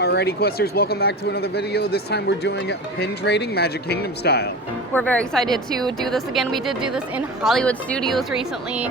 Alrighty, Questers, welcome back to another video. This time we're doing pin trading Magic Kingdom style. We're very excited to do this again. We did do this in Hollywood Studios recently,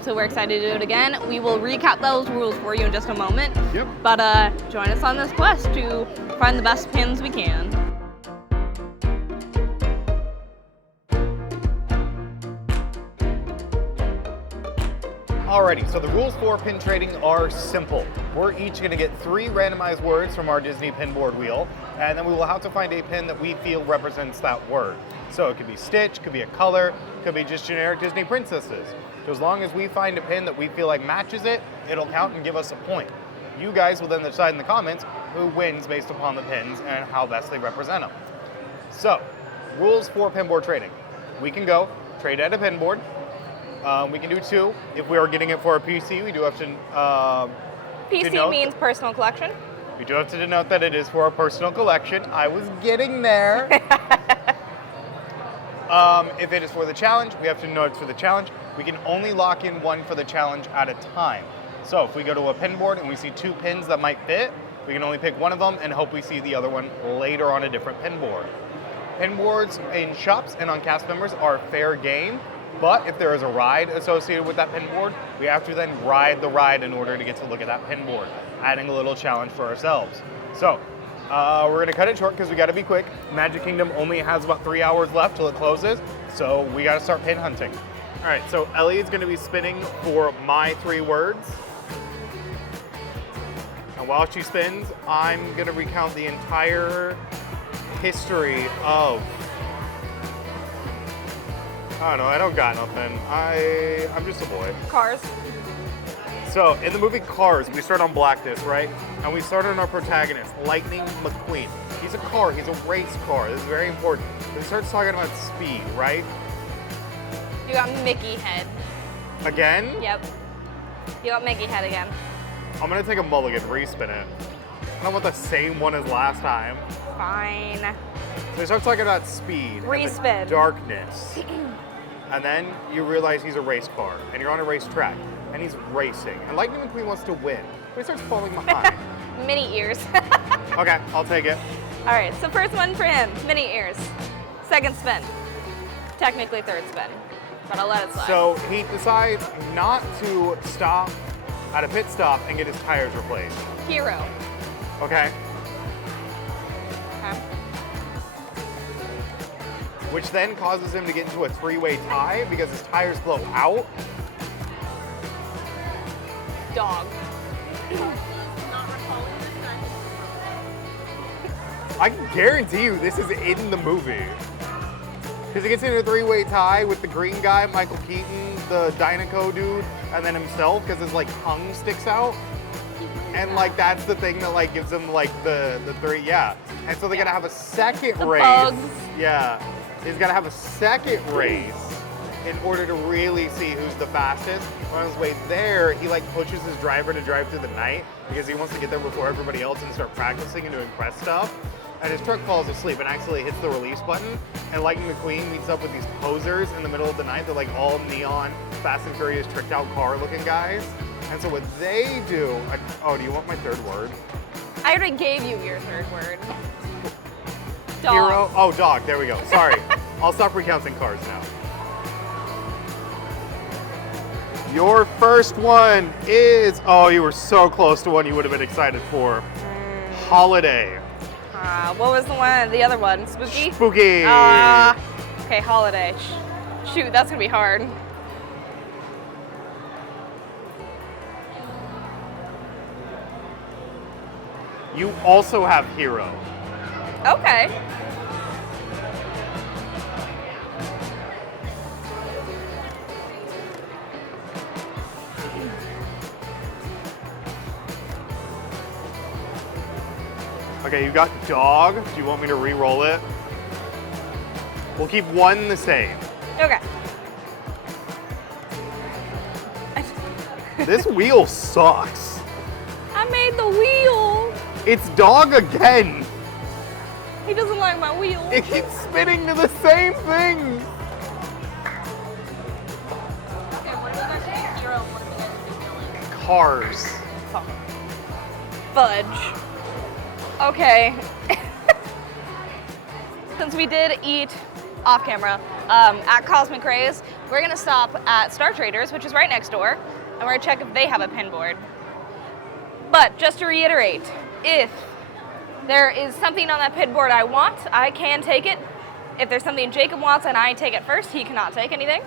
so we're excited to do it again. We will recap those rules for you in just a moment. Yep. But join us on this quest to find the best pins we can. Alrighty, so the rules for pin trading are simple. We're each going to get 3 randomized words from our Disney pin board wheel, and then we will have to find a pin that we feel represents that word. So it could be Stitch, could be a color, could be just generic Disney princesses. So as long as we find a pin that we feel like matches it, it'll count and give us a point. You guys will then decide in the comments who wins based upon the pins and how best they represent them. So, rules for pin board trading. We can go trade at a pin board. We can do 2. If we are getting it for a PC, we do have to PC means personal collection. We do have to denote that it is for a personal collection. I was getting there. If it is for the challenge, we have to denote it's for the challenge. We can only lock in one for the challenge at a time. So if we go to a pin board and we see 2 pins that might fit, we can only pick one of them and hope we see the other one later on a different pin board. Pin boards in shops and on cast members are fair game. But if there is a ride associated with that pin board, we have to then ride the ride in order to get to look at that pin board, adding a little challenge for ourselves. So we're going to cut it short because we got to be quick. Magic Kingdom only has about 3 hours left till it closes, so we got to start pin hunting. All right, so Ellie is going to be spinning for my 3 words. And while she spins, I'm going to recount the entire history of... I don't know, I don't got nothing. I'm just a boy. Cars. So, in the movie Cars, we start on Blackness, right? And we start on our protagonist, Lightning McQueen. He's a car, he's a race car. This is very important. He starts talking about speed, right? You got Mickey head. Again? Yep. You got Mickey head again. I'm gonna take a mulligan, respin it. I don't want the same one as last time. Fine. So he starts talking about speed. Respin. And darkness. And then you realize he's a race car, and you're on a racetrack, and he's racing. And Lightning McQueen wants to win, but he starts falling behind. Mini ears. Okay, I'll take it. All right, so first one for him, mini ears. Second spin. Technically third spin, but I'll let it slide. So he decides not to stop at a pit stop and get his tires replaced. Hero. Okay? Okay. Which then causes him to get into a 3-way tie because his tires blow out. Dog. I can guarantee you this is in the movie. Because he gets into a 3-way tie with the green guy, Michael Keaton, the Dynaco dude, and then himself because his like tongue sticks out. And like that's the thing that like gives him like the 3, yeah. And so they gotta have a second race. Bugs. Yeah. He's gotta have a second race in order to really see who's the fastest. On his way there, he like pushes his driver to drive through the night because he wants to get there before everybody else and start practicing and doing press stuff. And his truck falls asleep and actually hits the release button. And Lightning McQueen meets up with these posers in the middle of the night. They're like all neon, Fast and Furious, tricked out car looking guys. And so what they do, oh, do you want my 3rd word? I already gave you your 3rd word. Dog. Hero, oh, dog, there we go, sorry. I'll stop recounting cars now. Your first one is, oh, you were so close to one you would have been excited for. Holiday. What was the other one? Spooky? Spooky. Okay, holiday. Shoot, that's gonna be hard. You also have hero. Okay. Okay, you got dog. Do you want me to re-roll it? We'll keep one the same. Okay. This wheel sucks. I made the wheel. It's dog again. He doesn't like my wheel. It keeps spinning to the same thing. Okay, what are we going to do? Hero, what are we going to do? Cars. Fudge. Okay. Since we did eat off camera at Cosmic Rays, we're gonna stop at Star Traders, which is right next door, and we're gonna check if they have a pin board. But just to reiterate, if there is something on that pin board I want, I can take it. If there's something Jacob wants and I take it first, he cannot take anything.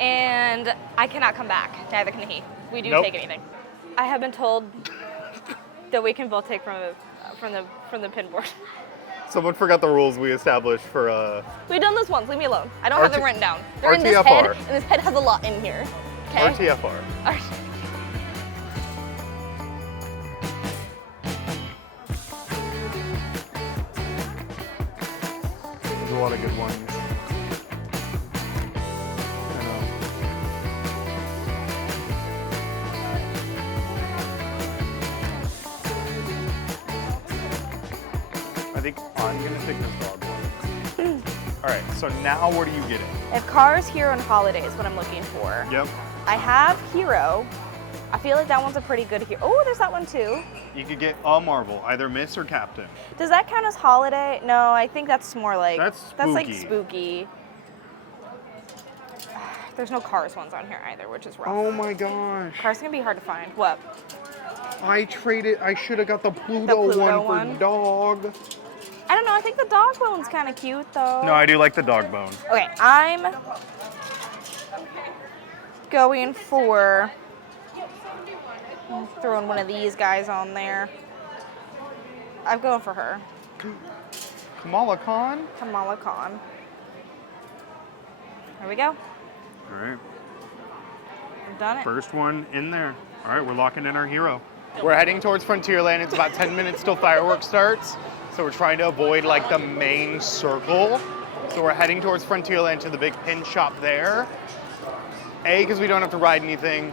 And I cannot come back, neither can he. We do take anything. I have been told that we can both take from the pin board. Someone forgot the rules we established for We've done this once, leave me alone. I don't have them written down. They're in RTFR. this head, and this head has a lot in here. Okay? RTFR. All right. There's a lot of good ones. I know. I think I'm gonna take this dog one. All right, so now what are you getting? If Cars, Hero, and Holiday is what I'm looking for. Yep. I have Hero. I feel like that one's a pretty good hero. Oh, there's that one too. You could get a Marvel, either Miss or Captain. Does that count as Holiday? No, I think that's more like... That's like spooky. spooky. There's no Cars ones on here either, which is rough. Oh my gosh. Cars can be hard to find. What? I should have got the Pluto, Pluto one for dog. I don't know, I think the dog bone's kind of cute though. No, I do like the dog bone. Okay, I'm going for... I'm throwing one of these guys on there. I'm going for her. Kamala Khan? Kamala Khan. There we go. All right, I've done it. first one in there. All right, we're locking in our hero. We're heading towards Frontierland. It's about 10 minutes till fireworks starts. So we're trying to avoid like the main circle. So we're heading towards Frontierland to the big pin shop there. A, because we don't have to ride anything.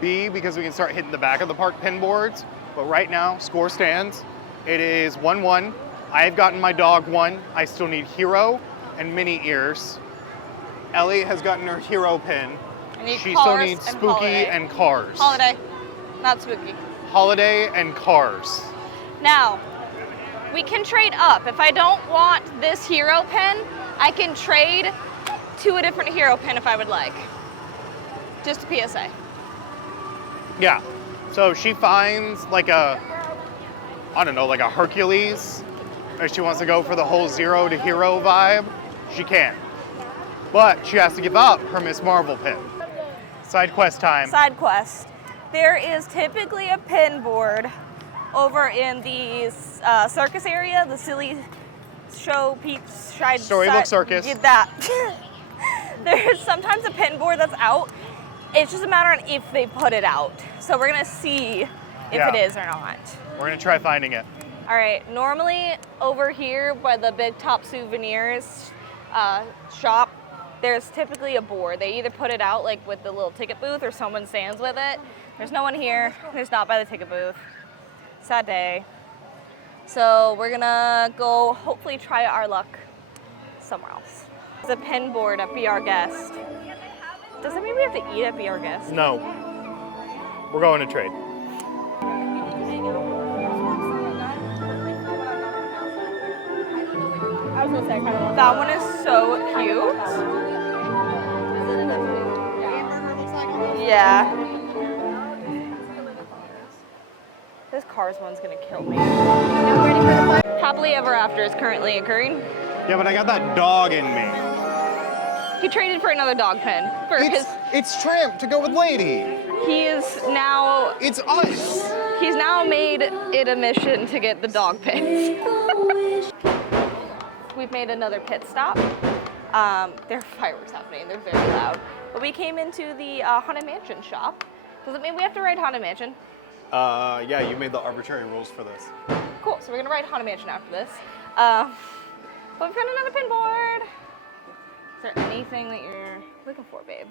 B, because we can start hitting the back of the park pin boards. But right now, score stands. It is 1-1. I have gotten my dog one. I still need Hero and Mini Ears. Ellie has gotten her Hero pin. I need She Cars still needs and Spooky Holiday. and Cars. Holiday, not Spooky. Holiday and Cars. Now, we can trade up. If I don't want this hero pin, I can trade to a different hero pin if I would like. Just a PSA. Yeah. So she finds like a, I don't know, like a Hercules. If she wants to go for the whole 0 to hero vibe, she can. But she has to give up her Miss Marvel pin. Side quest time. Side quest. There is typically a pin board over in the circus area, the silly show Pete's Storybook Circus. Get that. There's sometimes a pin board that's out. It's just a matter of if they put it out. So we're gonna see if it is or not. We're gonna try finding it. All right, normally over here by the Big Top Souvenirs shop, there's typically a board. They either put it out like with the little ticket booth or someone stands with it. There's no one here. There's not by the ticket booth. Sad day. So we're gonna go hopefully try our luck somewhere else. There's a pin board at Be Our Guest. Does that mean we have to eat at Be Our Guest? No. We're going to trade. That one is so cute. Yeah. This Cars one's gonna kill me. Happily Ever After is currently occurring. Yeah, but I got that dog in me. He traded for another dog pin. It's Tramp to go with Lady. He is now, It's us. he's now made it a mission to get the dog pins. We've made another pit stop. There are fireworks happening, they're very loud. But we came into the Haunted Mansion shop. Does it mean we have to ride Haunted Mansion? Yeah, you made the arbitrary rules for this. Cool, so we're gonna ride Haunted Mansion after this. But we've got another pin board. Is there anything that you're looking for, babe?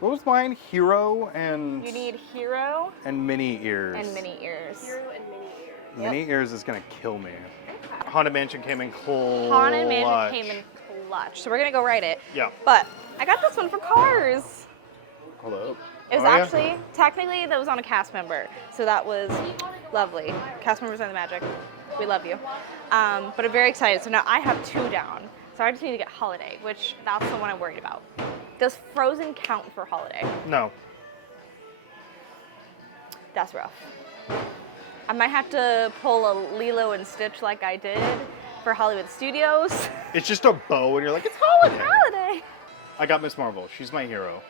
What was mine? Hero and... You need Hero And Mini Ears. and Mini Ears. Hero and Mini Ears. Mini Ears is gonna kill me. Haunted Mansion came in clutch. Haunted Mansion came in clutch, so we're gonna go ride it. Yeah. But I got this one for Cars. Hello. It was Oh, yeah? actually, technically, that was on a cast member, so that was lovely. Cast members are the magic. We love you. But I'm very excited. So now I have 2 down. So I just need to get holiday, which that's the one I'm worried about. Does Frozen count for holiday? No. That's rough. I might have to pull a Lilo and Stitch like I did for Hollywood Studios. It's just a bow, and you're like, it's holiday. Holiday. I got Miss Marvel. She's my hero.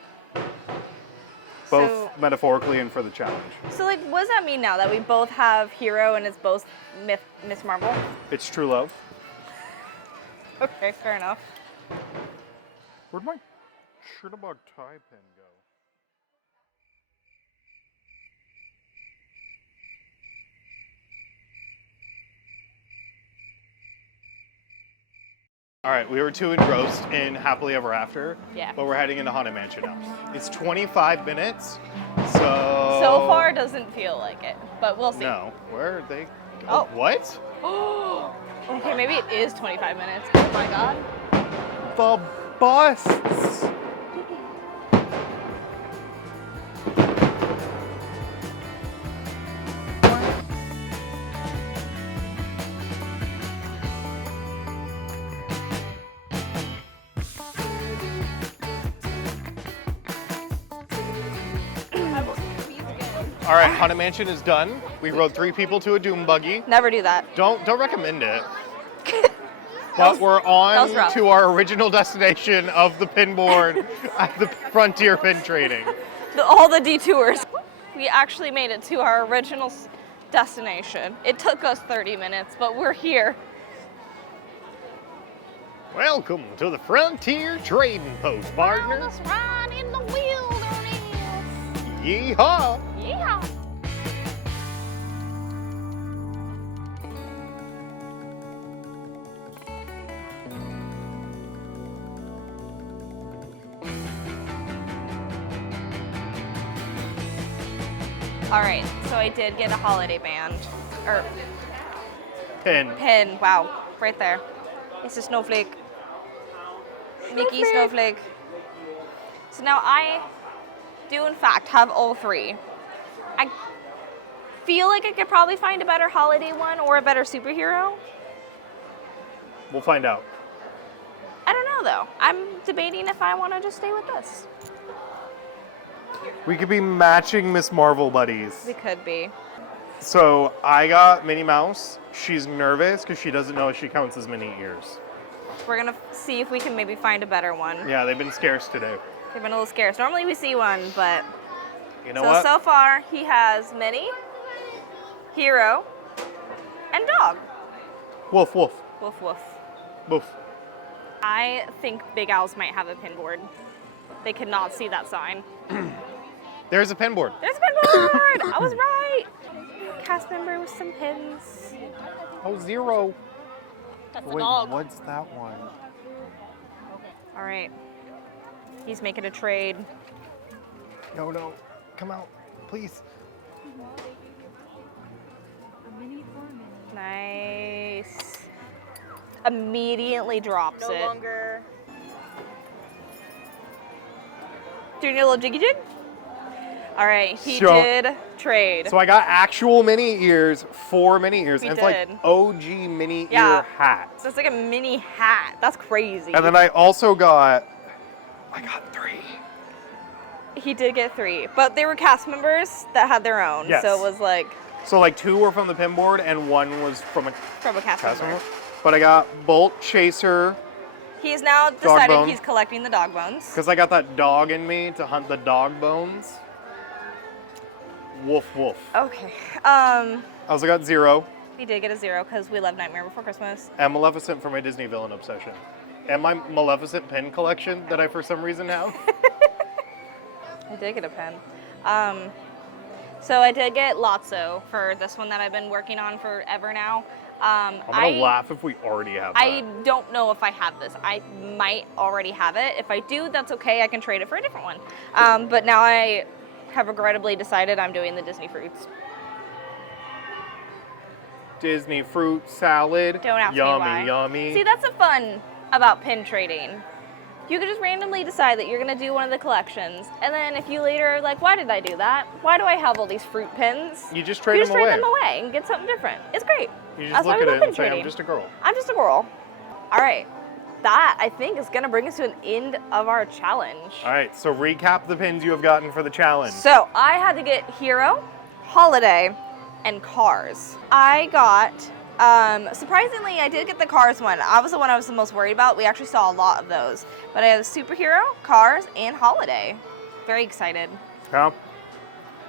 Both So- metaphorically and for the challenge. So like, what does that mean now? That we both have hero and it's both Miss Marvel? It's true love. Okay, fair enough. Where'd my shirt about tie pin go? All right, we were too engrossed in Happily Ever After, Yeah. but we're heading into Haunted Mansion now. It's 25 minutes, so... So far, doesn't feel like it, but we'll see. No, where are they? Oh. What? Okay, maybe it is 25 minutes. Oh my god. The busts! All right, Haunted Mansion is done. We rode 3 people to a doom buggy. Never do that. Don't recommend it. But we're that was on rough. to our original destination of the pin board at the Frontier Pin Trading. All the detours. We actually made it to our original destination. It took us 30 minutes, but we're here. Welcome to the Frontier Trading Post, partner. Let's ride in the wilderness. Yeehaw! Yeah. All right, so I did get a holiday band, or Pin. pin. Wow, right there. It's a snowflake. Mickey snowflake. So now I do in fact have all 3. I feel like I could probably find a better holiday one or a better superhero. We'll find out. I don't know though. I'm debating if I want to just stay with this. We could be matching Miss Marvel buddies. We could be. So I got Minnie Mouse. She's nervous because she doesn't know if she counts as many ears. We're gonna see if we can maybe find a better one. Yeah, they've been scarce today. They've been a little scarce. Normally we see one, but You know what? so far he has Minnie, Hero, and Dog. Woof, woof, Woof woof. woof. I think Big Owls might have a pin board. They could not see that sign. There's a pin board. There's a pin board! I was right! Cast member with some pins. Oh, 0. That's the Wait, dog. what's that one? All right. He's making a trade. No. Come out, please. Nice. Immediately drops it. No longer. Doing your little jiggy jig? All right, he So- did trade. So I got actual mini ears, 4 mini ears, We and it's like did. OG mini Yeah. ear hat. So it's like a mini hat. That's crazy. And then I also got 3. He did get 3, but they were cast members that had their own. Yes. So it was like So like 2 were from the pin board and 1 was from a from a cast cast member. member. But I got Bolt Chaser He's now decided bone. he's collecting the dog bones. because I got that dog in me to hunt the dog bones. Woof woof. Okay. I also got 0 We did get a 0 because we love Nightmare Before Christmas. and Maleficent for my Disney villain obsession. And my Maleficent pin collection that I for some reason have. I did get a pen. So I did get Lotso for this one that I've been working on forever now. I'm gonna laugh if we already have that. I don't know if I have this. I might already have it. If I do, that's okay. I can trade it for a different one. But now I have regrettably decided I'm doing the Disney fruits. Disney fruit salad. Don't ask yummy, me why. Yummy. See, that's the fun about pin trading. You could just randomly decide that you're gonna do one of the collections, and then if you later are like, why did I do that? Why do I have all these fruit pins? You just trade You them just trade away. them away and get something different. It's great. You just That's why look we at love it pin and say, I'm trading. just a girl. I'm just a girl. All right. That, I think, is going to bring us to an end of our challenge. All right, so recap the pins you have gotten for the challenge. So, I had to get Hero, Holiday, and Cars. I got, surprisingly, I did get the Cars one. I was the one I was the most worried about. We actually saw a lot of those. But I have Superhero, Cars, and Holiday. Very excited. Yeah?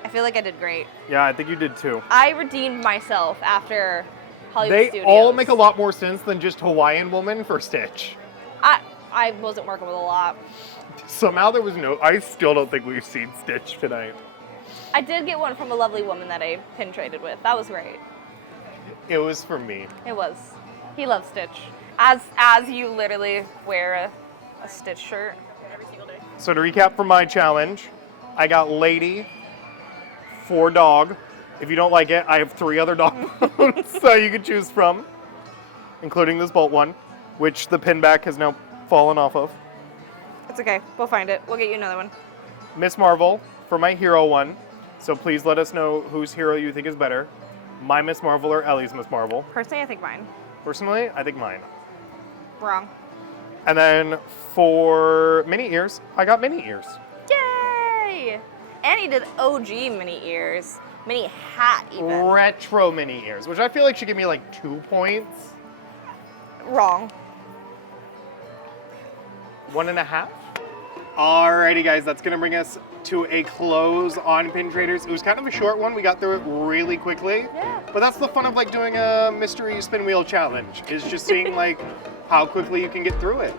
I feel like I did great. Yeah, I think you did too. I redeemed myself after Hollywood They Studios. all make a lot more sense than just Hawaiian Woman for Stitch. I wasn't working with a lot. Somehow there was no, I still don't think we've seen Stitch tonight. I did get one from a lovely woman that I pin traded with. That was great. It was for me. It was. He loves Stitch. As you literally wear a Stitch shirt every single day. So to recap for my challenge, I got Lady for dog. If you don't like it, I have 3 other dog bones so you can choose from, including this bolt one, which the pin back has now fallen off of. It's okay. We'll find it. We'll get you another one. Miss Marvel for my hero one. So please let us know whose hero you think is better. My Miss Marvel or Ellie's Miss Marvel. Personally, I think mine. Personally, I think mine. Wrong. And then for mini ears, I got mini ears. Yay! And he did OG mini ears. Mini hat, even. Retro mini ears, which I feel like should give me like 2 points. Wrong. 1.5. Alrighty guys, that's gonna bring us to a close on Pin Traders. It was kind of a short one, we got through it really quickly. Yeah. But that's the fun of like doing a mystery spin wheel challenge, is just seeing like how quickly you can get through it.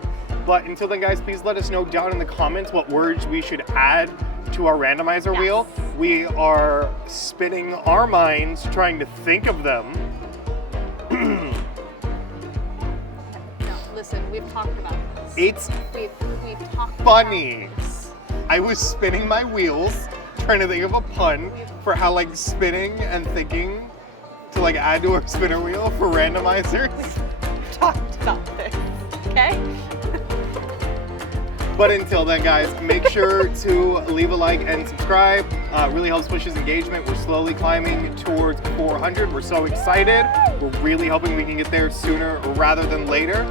But until then guys, please let us know down in the comments what words we should add to our randomizer wheel. We are spinning our minds trying to think of them. No, listen, we've talked about this. It's We've talked funny. about this. I was spinning my wheels, trying to think of a pun for how like spinning and thinking to like add to our spinner wheel for randomizers. We've talked about this, okay? But until then guys, make sure to leave a like and subscribe. Really helps push his engagement. We're slowly climbing towards 400. We're so excited. We're really hoping we can get there sooner rather than later.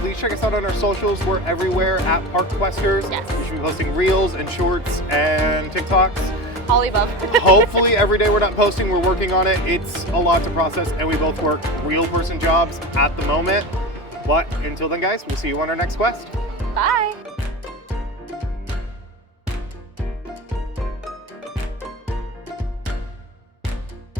Please check us out on our socials. We're everywhere at Park Questers. Yes. We should be posting reels and shorts and TikToks. All the above. Hopefully every day we're not posting, we're working on it. It's a lot to process and we both work real person jobs at the moment. But until then guys, we'll see you on our next quest. Bye.